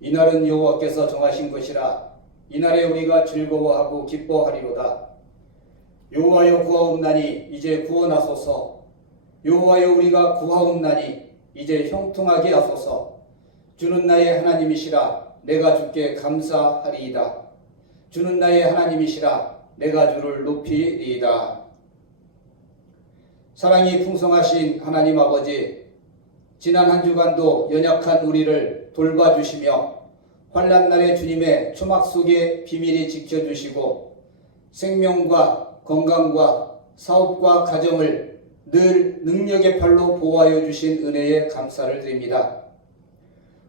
이날은 여호와께서 정하신 것이라. 이날에 우리가 즐거워하고 기뻐하리로다. 여호와여 구하옵나니 이제 구원하소서. 여호와여 우리가 구하옵나니 이제 형통하게 하소서. 주는 나의 하나님이시라. 내가 주께 감사하리이다. 주는 나의 하나님이시라. 내가 주를 높이리이다. 사랑이 풍성하신 하나님 아버지, 지난 한 주간도 연약한 우리를 돌봐주시며 환난날에 주님의 초막 속에 비밀히 지켜주시고 생명과 건강과 사업과 가정을 늘 능력의 팔로 보호하여 주신 은혜에 감사를 드립니다.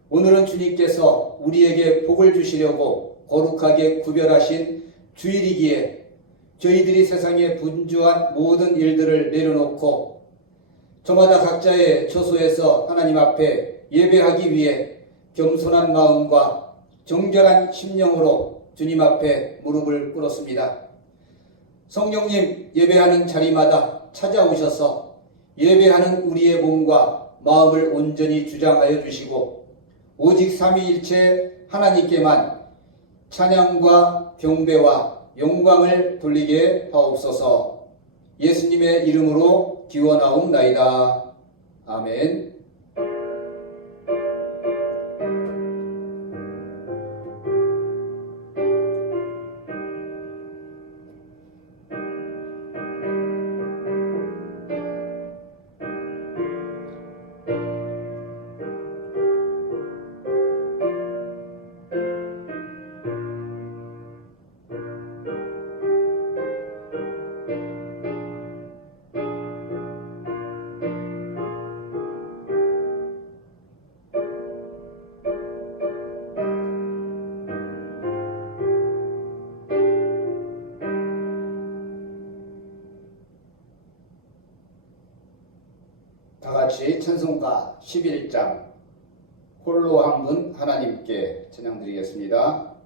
오늘은 주님께서 우리에게 복을 주시려고 거룩하게 구별하신 주일이기에 저희들이 세상에 분주한 모든 일들을 내려놓고 저마다 각자의 처소에서 하나님 앞에 예배하기 위해 겸손한 마음과 정결한 심령으로 주님 앞에 무릎을 꿇었습니다. 성령님, 예배하는 자리마다 찾아오셔서 예배하는 우리의 몸과 마음을 온전히 주장하여 주시고 오직 삼위일체 하나님께만 찬양과 경배와 영광을 돌리게 하옵소서. 예수님의 이름으로 기원하옵나이다. 아멘. 다같이 찬송가 11장 홀로 한 분 하나님께 찬양드리겠습니다.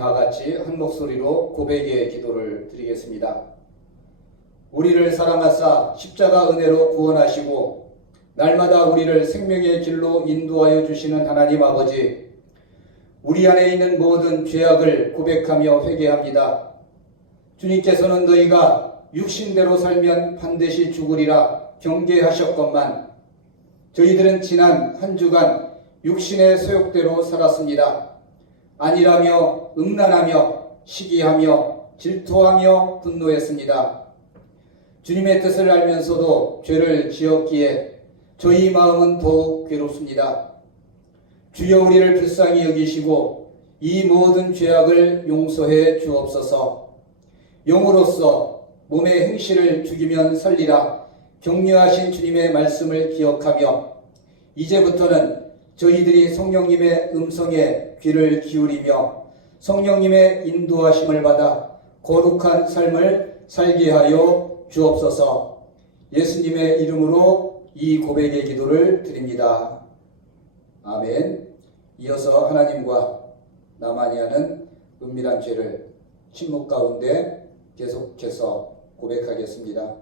다 같이 한 목소리로 고백의 기도를 드리겠습니다. 우리를 사랑하사 십자가 은혜로 구원하시고 날마다 우리를 생명의 길로 인도하여 주시는 하나님 아버지, 우리 안에 있는 모든 죄악을 고백하며 회개합니다. 주님께서는 너희가 육신대로 살면 반드시 죽으리라 경계하셨건만 저희들은 지난 한 주간 육신의 소욕대로 살았습니다. 아니라며 음란하며 시기하며 질투하며 분노했습니다. 주님의 뜻을 알면서도 죄를 지었기에 저희 마음은 더욱 괴롭습니다. 주여 우리를 불쌍히 여기시고 이 모든 죄악을 용서해 주옵소서. 영으로서 몸의 행실을 죽이면 살리라 격려하신 주님의 말씀을 기억하며 이제부터는 저희들이 성령님의 음성에 귀를 기울이며 성령님의 인도하심을 받아 거룩한 삶을 살게 하여 주옵소서. 예수님의 이름으로 이 고백의 기도를 드립니다. 아멘. 이어서 하나님과 나만이 하는 은밀한 죄를 침묵 가운데 계속해서 고백하겠습니다.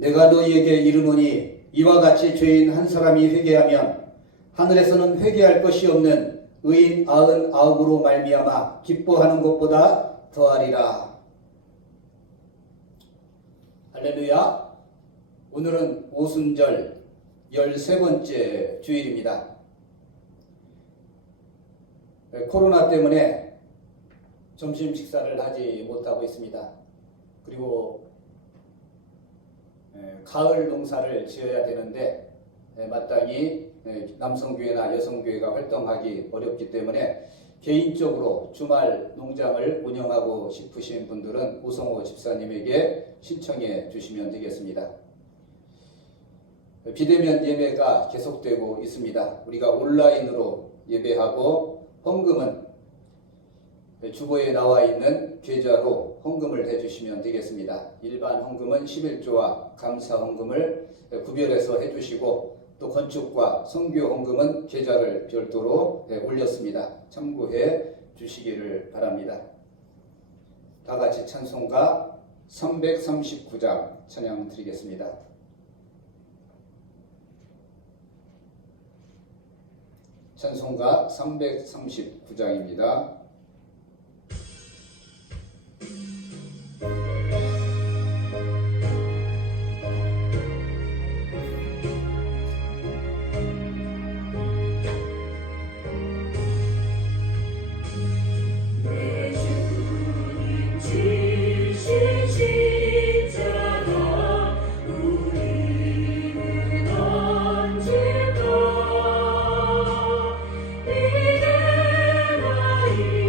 내가 너희에게 이르노니 이와 같이 죄인 한 사람이 회개하면 하늘에서는 회개할 것이 없는 의인 99으로 말미암아 기뻐하는 것보다 더하리라. 할렐루야. 오늘은 오순절 13번째 주일입니다. 코로나 때문에 점심 식사를 하지 못하고 있습니다. 그리고 가을 농사를 지어야 되는데 마땅히 남성교회나 여성교회가 활동하기 어렵기 때문에 개인적으로 주말 농장을 운영하고 싶으신 분들은 우성호 집사님에게 신청해 주시면 되겠습니다. 비대면 예배가 계속되고 있습니다. 우리가 온라인으로 예배하고 헌금은 주보에 나와 있는 계좌로 헌금을 해주시면 되겠습니다. 일반 헌금은 11조와 감사 헌금을 구별해서 해주시고 또 건축과 선교 헌금은 계좌를 별도로 올렸습니다. 참고해 주시기를 바랍니다. 다 같이 찬송가 339장 찬양 드리겠습니다. 찬송가 339장입니다. 이게 나의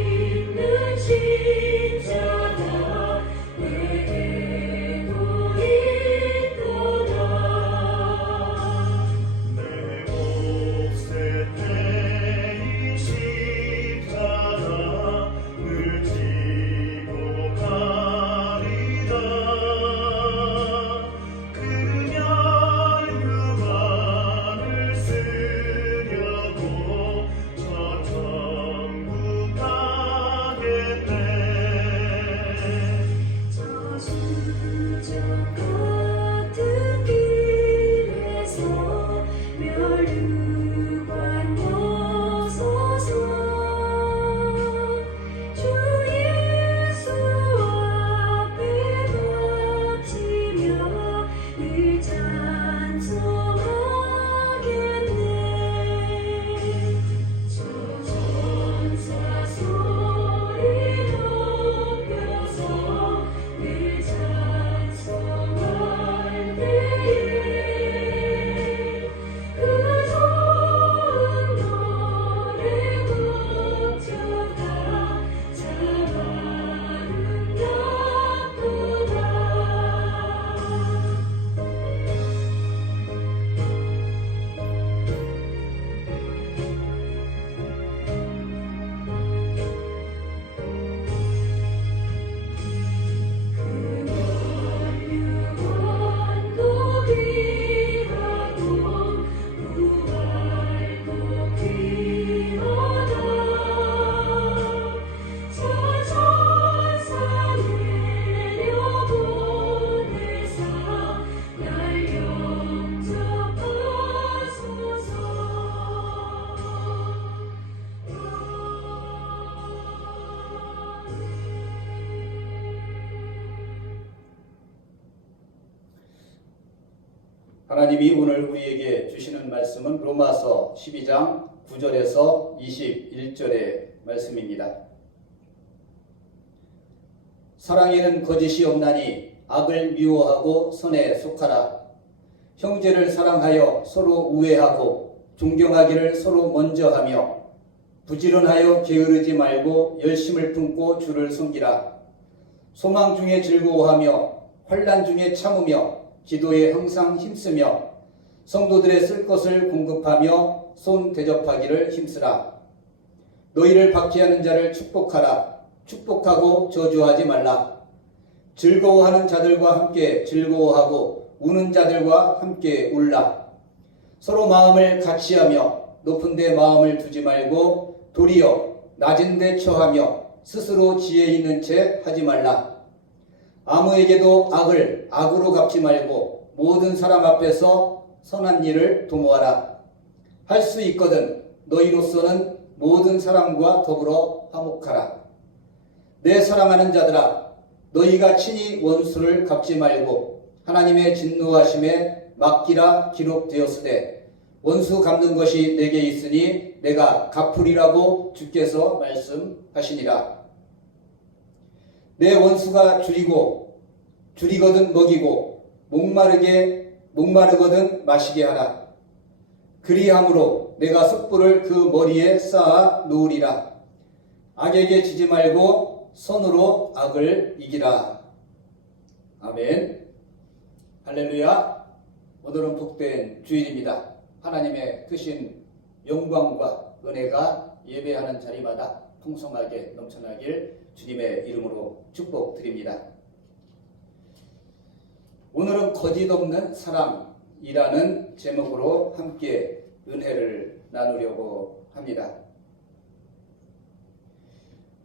하나님이 오늘 우리에게 주시는 말씀은 로마서 12장 9절에서 21절의 말씀입니다. 사랑에는 거짓이 없나니 악을 미워하고 선에 속하라. 형제를 사랑하여 서로 우애하고 존경하기를 서로 먼저 하며 부지런하여 게으르지 말고 열심을 품고 주를 섬기라. 소망 중에 즐거워하며 환난 중에 참으며 기도에 항상 힘쓰며 성도들의 쓸 것을 공급하며 손 대접하기를 힘쓰라. 너희를 박해하는 자를 축복하라. 축복하고 저주하지 말라. 즐거워하는 자들과 함께 즐거워하고 우는 자들과 함께 울라. 서로 마음을 같이하며 높은 데 마음을 두지 말고 도리어 낮은 데 처하며 스스로 지혜 있는 채 하지 말라. 아무에게도 악을 악으로 갚지 말고 모든 사람 앞에서 선한 일을 도모하라. 할 수 있거든 너희로서는 모든 사람과 더불어 화목하라. 내 사랑하는 자들아, 너희가 친히 원수를 갚지 말고 하나님의 진노하심에 맡기라 기록되었으되 원수 갚는 것이 내게 있으니 내가 갚으리라고 주께서 말씀하시니라. 내 원수가 줄이거든 먹이고 목마르거든 마시게 하라. 그리함으로 내가 숯불을 그 머리에 쌓아 놓으리라. 악에게 지지 말고 선으로 악을 이기라. 아멘. 할렐루야. 오늘은 복된 주일입니다. 하나님의 크신 영광과 은혜가 예배하는 자리마다 풍성하게 넘쳐나길 주님의 이름으로 축복드립니다. 오늘은 거짓 없는 사랑이라는 제목으로 함께 은혜를 나누려고 합니다.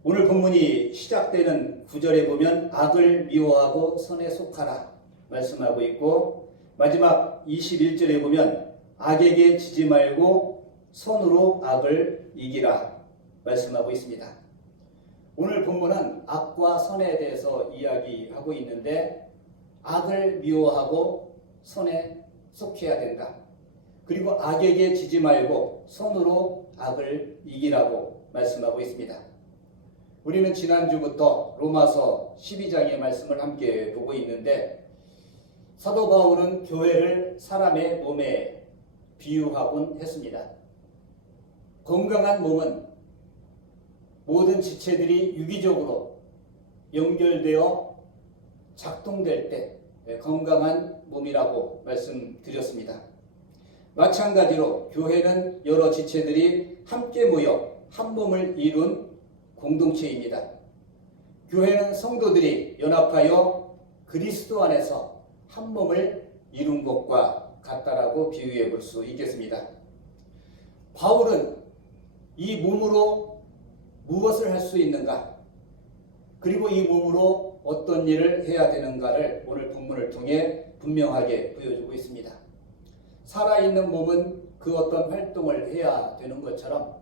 오늘 본문이 시작되는 9절에 보면 악을 미워하고 선에 속하라 말씀하고 있고, 마지막 21절에 보면 악에게 지지 말고 선으로 악을 이기라 말씀하고 있습니다. 오늘 본문은 악과 선에 대해서 이야기하고 있는데, 악을 미워하고 선에 속해야 된다. 그리고 악에게 지지 말고 선으로 악을 이기라고 말씀하고 있습니다. 우리는 지난주부터 로마서 12장의 말씀을 함께 보고 있는데, 사도 바울은 교회를 사람의 몸에 비유하곤 했습니다. 건강한 몸은 모든 지체들이 유기적으로 연결되어 작동될 때 건강한 몸이라고 말씀드렸습니다. 마찬가지로 교회는 여러 지체들이 함께 모여 한 몸을 이룬 공동체입니다. 교회는 성도들이 연합하여 그리스도 안에서 한 몸을 이룬 것과 같다라고 비유해 볼 수 있겠습니다. 바울은 이 몸으로 무엇을 할 수 있는가, 그리고 이 몸으로 어떤 일을 해야 되는가를 오늘 본문을 통해 분명하게 보여주고 있습니다. 살아있는 몸은 그 어떤 활동을 해야 되는 것처럼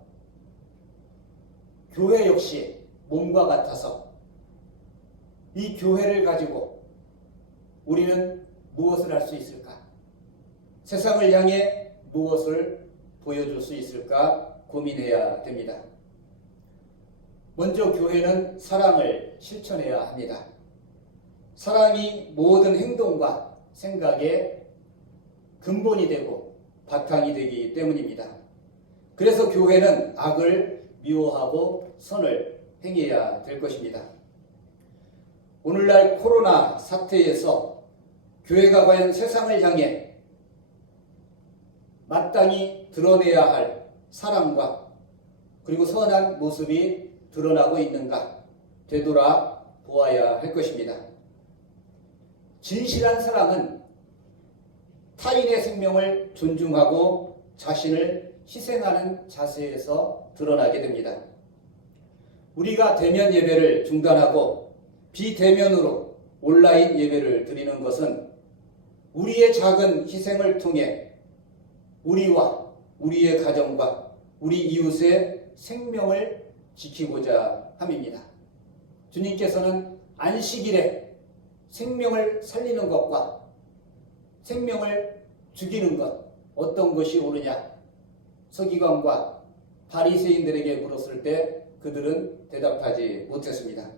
교회 역시 몸과 같아서 이 교회를 가지고 우리는 무엇을 할 수 있을까? 세상을 향해 무엇을 보여줄 수 있을까 고민해야 됩니다. 먼저 교회는 사랑을 실천해야 합니다. 사랑이 모든 행동과 생각의 근본이 되고 바탕이 되기 때문입니다. 그래서 교회는 악을 미워하고 선을 행해야 될 것입니다. 오늘날 코로나 사태에서 교회가 과연 세상을 향해 마땅히 드러내야 할 사랑과 그리고 선한 모습이 드러나고 있는가 되돌아 보아야 할 것입니다. 진실한 사랑은 타인의 생명을 존중하고 자신을 희생하는 자세에서 드러나게 됩니다. 우리가 대면 예배를 중단하고 비대면으로 온라인 예배를 드리는 것은 우리의 작은 희생을 통해 우리와 우리의 가정과 우리 이웃의 생명을 지키고자 함입니다. 주님께서는 안식일에 생명을 살리는 것과 생명을 죽이는 것 어떤 것이 옳으냐? 서기관과 바리새인들에게 물었을 때 그들은 대답하지 못했습니다.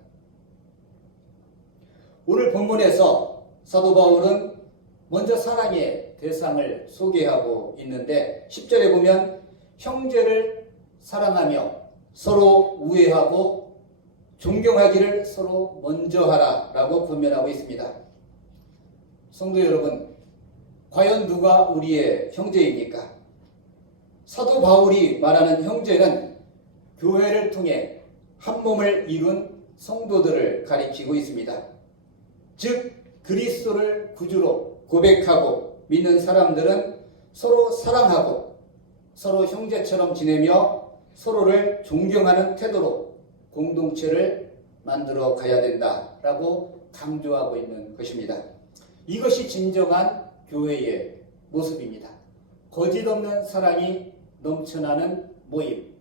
오늘 본문에서 사도 바울은 먼저 사랑의 대상을 소개하고 있는데 10절에 보면 형제를 사랑하며 서로 우애하고 존경하기를 서로 먼저 하라 라고 권면하고 있습니다. 성도 여러분, 과연 누가 우리의 형제입니까? 사도 바울이 말하는 형제는 교회를 통해 한 몸을 이룬 성도들을 가리키고 있습니다. 즉 그리스도를 구주로 고백하고 믿는 사람들은 서로 사랑하고 서로 형제처럼 지내며 서로를 존경하는 태도로 공동체를 만들어 가야 된다라고 강조하고 있는 것입니다. 이것이 진정한 교회의 모습입니다. 거짓없는 사랑이 넘쳐나는 모임,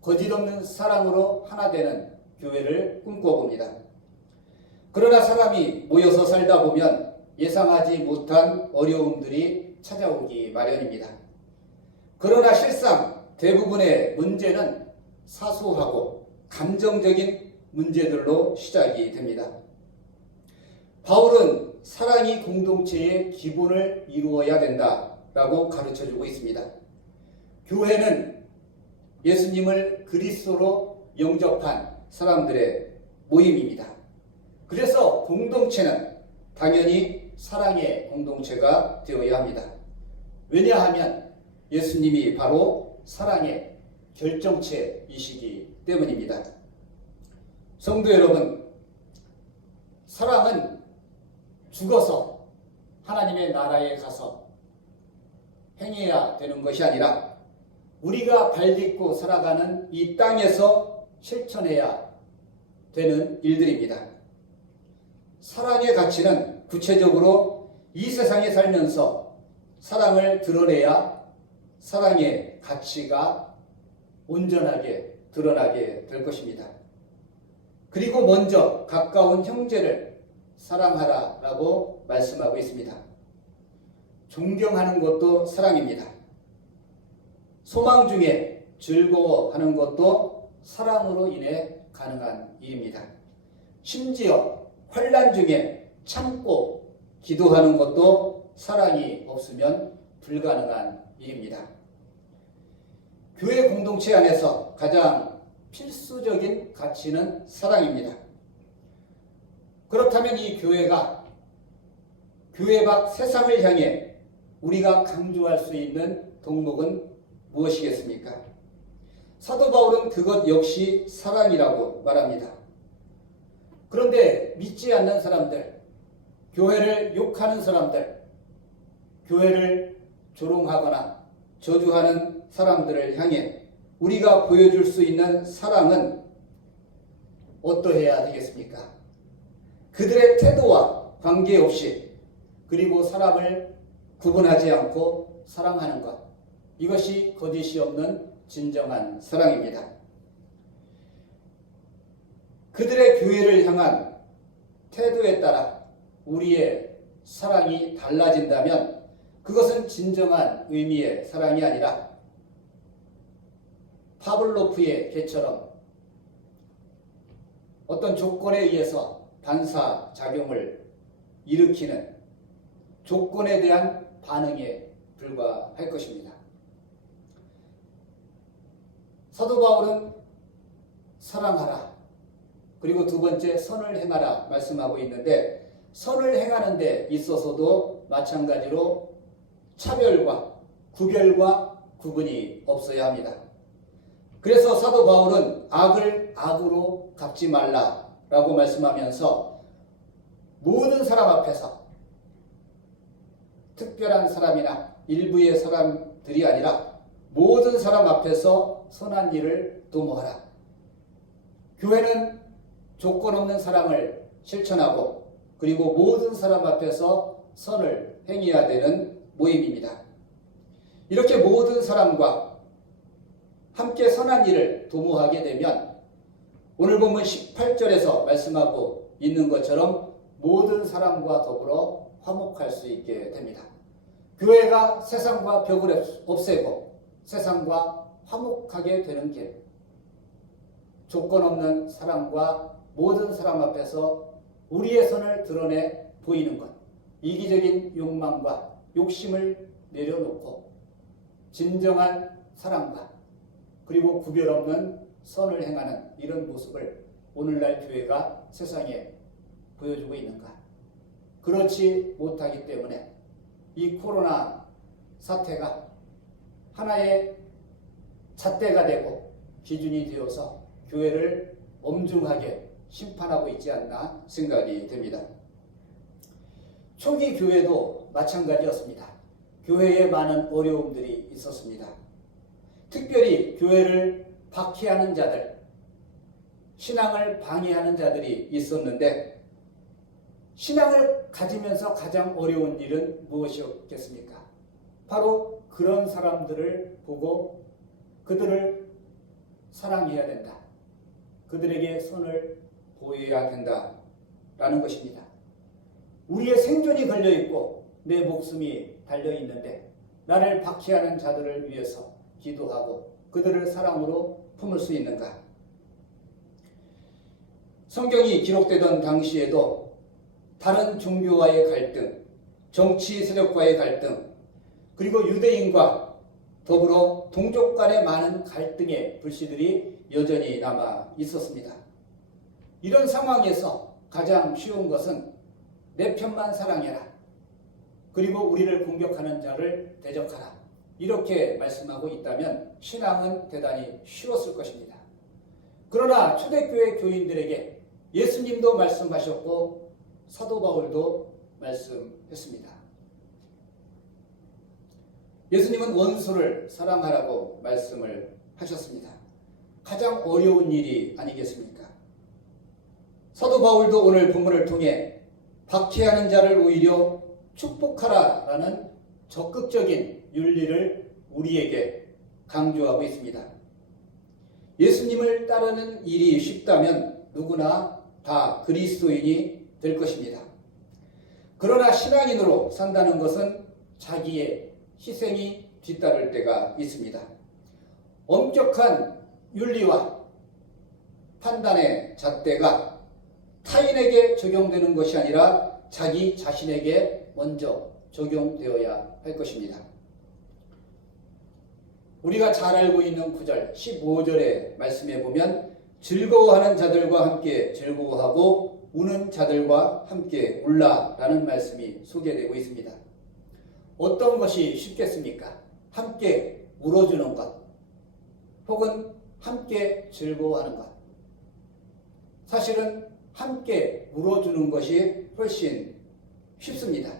거짓없는 사랑으로 하나 되는 교회를 꿈꿔봅니다. 그러나 사람이 모여서 살다 보면 예상하지 못한 어려움들이 찾아오기 마련입니다. 그러나 실상 대부분의 문제는 사소하고 감정적인 문제들로 시작이 됩니다. 바울은 사랑이 공동체의 기본을 이루어야 된다라고 가르쳐주고 있습니다. 교회는 예수님을 그리스도로 영접한 사람들의 모임입니다. 그래서 공동체는 당연히 사랑의 공동체가 되어야 합니다. 왜냐하면 예수님이 바로 사랑의 결정체이시기 때문입니다. 성도 여러분, 사랑은 죽어서 하나님의 나라에 가서 행해야 되는 것이 아니라 우리가 발딛고 살아가는 이 땅에서 실천해야 되는 일들입니다. 사랑의 가치는 구체적으로 이 세상에 살면서 사랑을 드러내야 사랑의 가치가 온전하게 드러나게 될 것입니다. 그리고 먼저 가까운 형제를 사랑하라라고 말씀하고 있습니다. 존경하는 것도 사랑입니다. 소망 중에 즐거워하는 것도 사랑으로 인해 가능한 일입니다. 심지어 환난 중에 참고 기도하는 것도 사랑이 없으면 불가능한 일입니다. 교회 공동체 안에서 가장 필수적인 가치는 사랑입니다. 그렇다면 이 교회가 교회 밖 세상을 향해 우리가 강조할 수 있는 덕목은 무엇이겠습니까? 사도 바울은 그것 역시 사랑이라고 말합니다. 그런데 믿지 않는 사람들, 교회를 욕하는 사람들, 교회를 조롱하거나 저주하는 사람들을 향해 우리가 보여줄 수 있는 사랑은 어떠해야 되겠습니까? 그들의 태도와 관계없이 그리고 사람을 구분하지 않고 사랑하는 것, 이것이 거짓이 없는 진정한 사랑입니다. 그들의 교회를 향한 태도에 따라 우리의 사랑이 달라진다면 그것은 진정한 의미의 사랑이 아니라 파블로프의 개처럼 어떤 조건에 의해서 반사작용을 일으키는 조건에 대한 반응에 불과할 것입니다. 사도 바울은 사랑하라, 그리고 두 번째 선을 행하라 말씀하고 있는데, 선을 행하는 데 있어서도 마찬가지로 차별과 구별과 구분이 없어야 합니다. 그래서 사도 바울은 악을 악으로 갚지 말라라고 말씀하면서 모든 사람 앞에서 특별한 사람이나 일부의 사람들이 아니라 모든 사람 앞에서 선한 일을 도모하라. 교회는 조건 없는 사랑을 실천하고 그리고 모든 사람 앞에서 선을 행해야 되는 모임입니다. 이렇게 모든 사람과 함께 선한 일을 도모하게 되면 오늘 보면 18절에서 말씀하고 있는 것처럼 모든 사람과 더불어 화목할 수 있게 됩니다. 교회가 세상과 벽을 없애고 세상과 화목하게 되는 길, 조건 없는 사랑과 모든 사람 앞에서 우리의 선을 드러내 보이는 것, 이기적인 욕망과 욕심을 내려놓고 진정한 사랑과 그리고 구별 없는 선을 행하는 이런 모습을 오늘날 교회가 세상에 보여주고 있는가? 그렇지 못하기 때문에 이 코로나 사태가 하나의 잣대가 되고 기준이 되어서 교회를 엄중하게 심판하고 있지 않나 생각이 됩니다. 초기 교회도 마찬가지였습니다. 교회에 많은 어려움들이 있었습니다. 특별히 교회를 박해하는 자들, 신앙을 방해하는 자들이 있었는데 신앙을 가지면서 가장 어려운 일은 무엇이었겠습니까? 바로 그런 사람들을 보고 그들을 사랑해야 된다. 그들에게 손을 보여야 된다라는 것입니다. 우리의 생존이 걸려있고 내 목숨이 달려있는데 나를 박해하는 자들을 위해서 기도하고 그들을 사랑으로 품을 수 있는가? 성경이 기록되던 당시에도 다른 종교와의 갈등, 정치 세력과의 갈등, 그리고 유대인과 더불어 동족 간의 많은 갈등의 불씨들이 여전히 남아 있었습니다. 이런 상황에서 가장 쉬운 것은 내 편만 사랑해라. 그리고 우리를 공격하는 자를 대적하라. 이렇게 말씀하고 있다면 신앙은 대단히 쉬웠을 것입니다. 그러나 초대교회 교인들에게 예수님도 말씀하셨고 사도 바울도 말씀했습니다. 예수님은 원수를 사랑하라고 말씀을 하셨습니다. 가장 어려운 일이 아니겠습니까? 사도 바울도 오늘 본문을 통해 박해하는 자를 오히려 축복하라라는 적극적인 윤리를 우리에게 강조하고 있습니다. 예수님을 따르는 일이 쉽다면 누구나 다 그리스도인이 될 것입니다. 그러나 신앙인으로 산다는 것은 자기의 희생이 뒤따를 때가 있습니다. 엄격한 윤리와 판단의 잣대가 타인에게 적용되는 것이 아니라 자기 자신에게 먼저 적용되어야 할 것입니다. 우리가 잘 알고 있는 9절, 15절의 말씀에 보면 즐거워하는 자들과 함께 즐거워하고 우는 자들과 함께 울라라는 말씀이 소개되고 있습니다. 어떤 것이 쉽겠습니까? 함께 울어주는 것 혹은 함께 즐거워하는 것. 사실은 함께 울어주는 것이 훨씬 쉽습니다.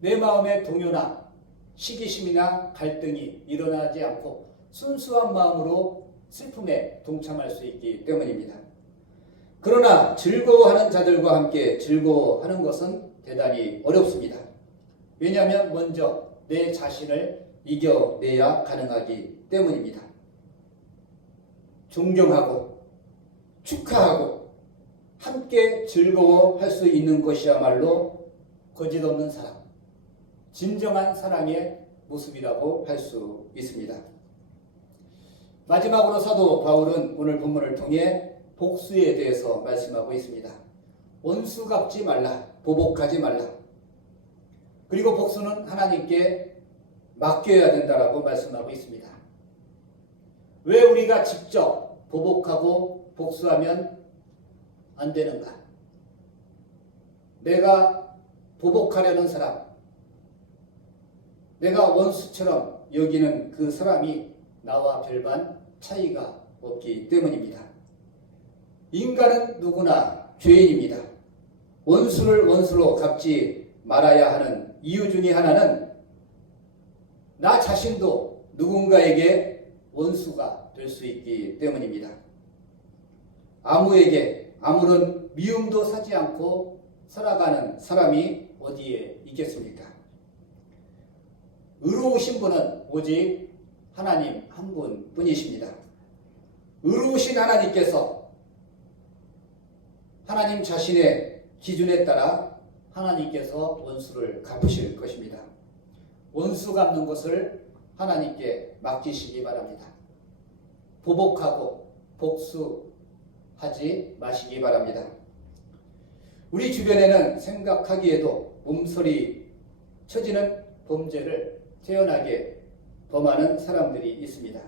내 마음의 동요나 시기심이나 갈등이 일어나지 않고 순수한 마음으로 슬픔에 동참할 수 있기 때문입니다. 그러나 즐거워하는 자들과 함께 즐거워하는 것은 대단히 어렵습니다. 왜냐하면 먼저 내 자신을 이겨내야 가능하기 때문입니다. 존경하고 축하하고 함께 즐거워할 수 있는 것이야말로 거짓없는 사랑, 진정한 사랑의 모습이라고 할 수 있습니다. 마지막으로 사도 바울은 오늘 본문을 통해 복수에 대해서 말씀하고 있습니다. 원수 갚지 말라, 보복하지 말라. 그리고 복수는 하나님께 맡겨야 된다라고 말씀하고 있습니다. 왜 우리가 직접 보복하고 복수하면 안 되는가? 내가 보복하려는 사람, 내가 원수처럼 여기는 그 사람이 나와 별반 차이가 없기 때문입니다. 인간은 누구나 죄인입니다. 원수를 원수로 갚지 말아야 하는 이유 중에 하나는 나 자신도 누군가에게 원수가 될 수 있기 때문입니다. 아무에게 아무런 미움도 사지 않고 살아가는 사람이 어디에 있겠습니까? 의로우신 분은 오직 하나님 한 분뿐이십니다. 의로우신 하나님께서 하나님 자신의 기준에 따라 하나님께서 원수를 갚으실 것입니다. 원수 갚는 것을 하나님께 맡기시기 바랍니다. 보복하고 복수하지 마시기 바랍니다. 우리 주변에는 생각하기에도 몸서리 쳐지는 범죄를 태연하게 범하는 사람들이 있습니다.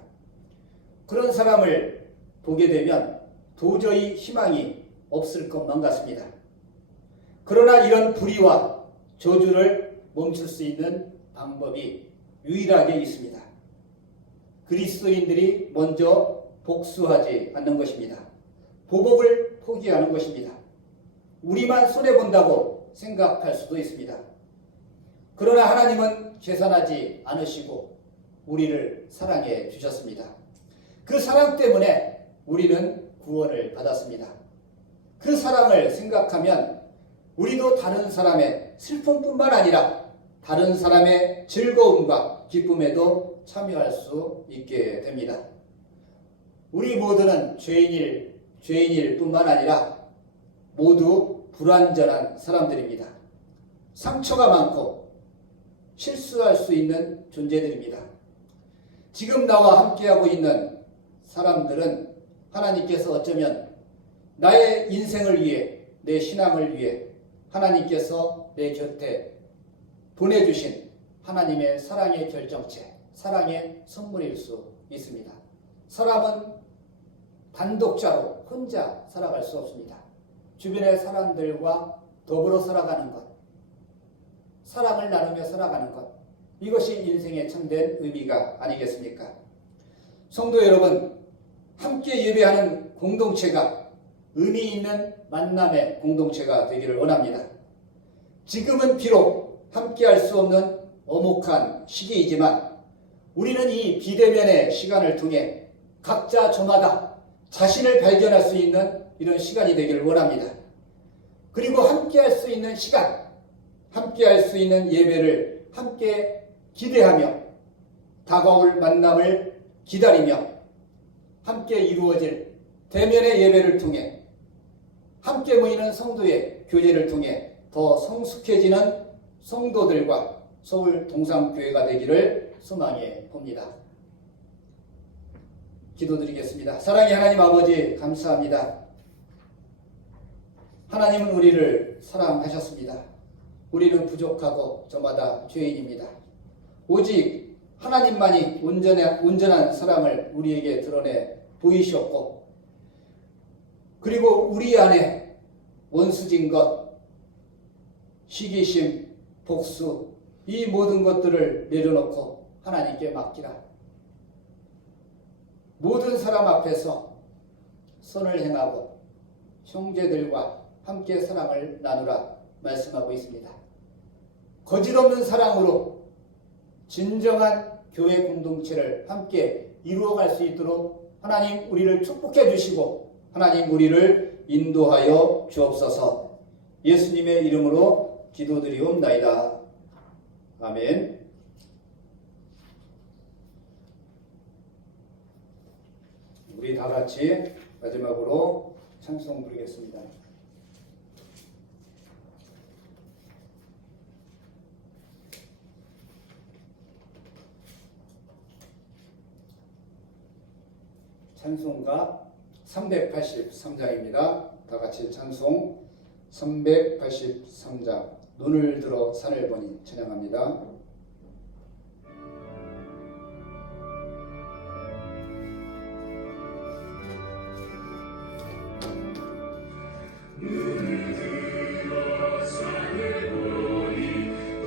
그런 사람을 보게 되면 도저히 희망이 없을 것만 같습니다. 그러나 이런 불의와 저주를 멈출 수 있는 방법이 유일하게 있습니다. 그리스도인들이 먼저 복수하지 않는 것입니다. 보복을 포기하는 것입니다. 우리만 손해본다고 생각할 수도 있습니다. 그러나 하나님은 계산하지 않으시고 우리를 사랑해 주셨습니다. 그 사랑 때문에 우리는 구원을 받았습니다. 그 사랑을 생각하면 우리도 다른 사람의 슬픔뿐만 아니라 다른 사람의 즐거움과 기쁨에도 참여할 수 있게 됩니다. 우리 모두는 죄인일 뿐만 아니라 모두 불완전한 사람들입니다. 상처가 많고 실수할 수 있는 존재들입니다. 지금 나와 함께하고 있는 사람들은 하나님께서 어쩌면 나의 인생을 위해, 내 신앙을 위해 하나님께서 내 곁에 보내주신 하나님의 사랑의 결정체, 사랑의 선물일 수 있습니다. 사람은 단독자로 혼자 살아갈 수 없습니다. 주변의 사람들과 더불어 살아가는 것, 사랑을 나누며 살아가는 것, 이것이 인생의 참된 의미가 아니겠습니까? 성도 여러분, 함께 예배하는 공동체가 의미 있는 만남의 공동체가 되기를 원합니다. 지금은 비록 함께할 수 없는 엄혹한 시기이지만 우리는 이 비대면의 시간을 통해 각자 저마다 자신을 발견할 수 있는 이런 시간이 되기를 원합니다. 그리고 함께할 수 있는 시간, 함께할 수 있는 예배를 함께 기대하며 다가올 만남을 기다리며 함께 이루어질 대면의 예배를 통해 함께 모이는 성도의 교제를 통해 더 성숙해지는 성도들과 서울 동산교회가 되기를 소망해 봅니다. 기도드리겠습니다. 사랑의 하나님 아버지, 감사합니다. 하나님은 우리를 사랑하셨습니다. 우리는 부족하고 저마다 죄인입니다. 오직 하나님만이 온전한 사랑을 우리에게 드러내 보이셨고, 그리고 우리 안에 원수진 것, 시기심, 복수, 이 모든 것들을 내려놓고 하나님께 맡기라. 모든 사람 앞에서 선을 행하고 형제들과 함께 사랑을 나누라 말씀하고 있습니다. 거짓없는 사랑으로 진정한 교회 공동체를 함께 이루어갈 수 있도록 하나님 우리를 축복해 주시고 하나님 우리를 인도하여 주옵소서. 예수님의 이름으로 기도드리옵나이다. 아멘. 우리 다 같이 마지막으로 찬송 부르겠습니다. 찬송가 383장입니다. 다 같이 찬송 383장 눈을 들어 산을 보니 찬양합니다. 눈을 들어 산을 보니 또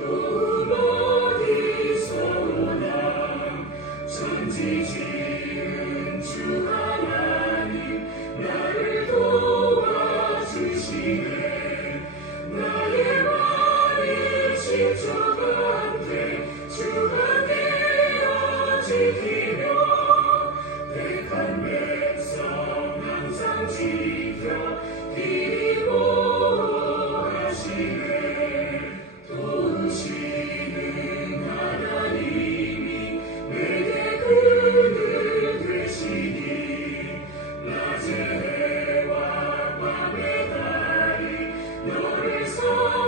어디서 오나 천지 지은 주 하나님 나를 도와주시네. 나의 말이 지쳐간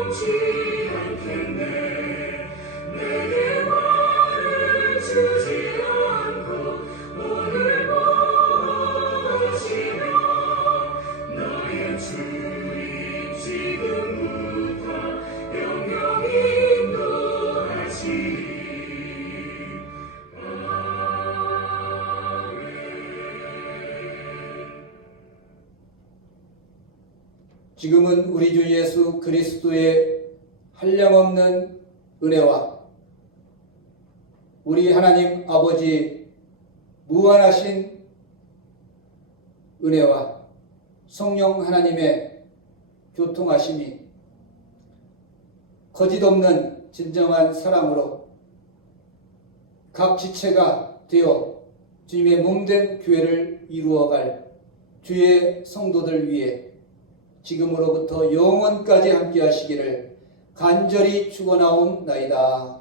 참지 않겠네. 내게 말을 주지 않고 오늘 보시며 나의 주님 지금부터 영영 인도하시리. 지금은 우리 주 예수 그리스도의 한량없는 은혜와 우리 하나님 아버지 무한하신 은혜와 성령 하나님의 교통하심이 거짓없는 진정한 사랑으로 각 지체가 되어 주님의 몸된 교회를 이루어갈 주의 성도들 위해 지금으로부터 영원까지 함께 하시기를 간절히 축원하옵나이다.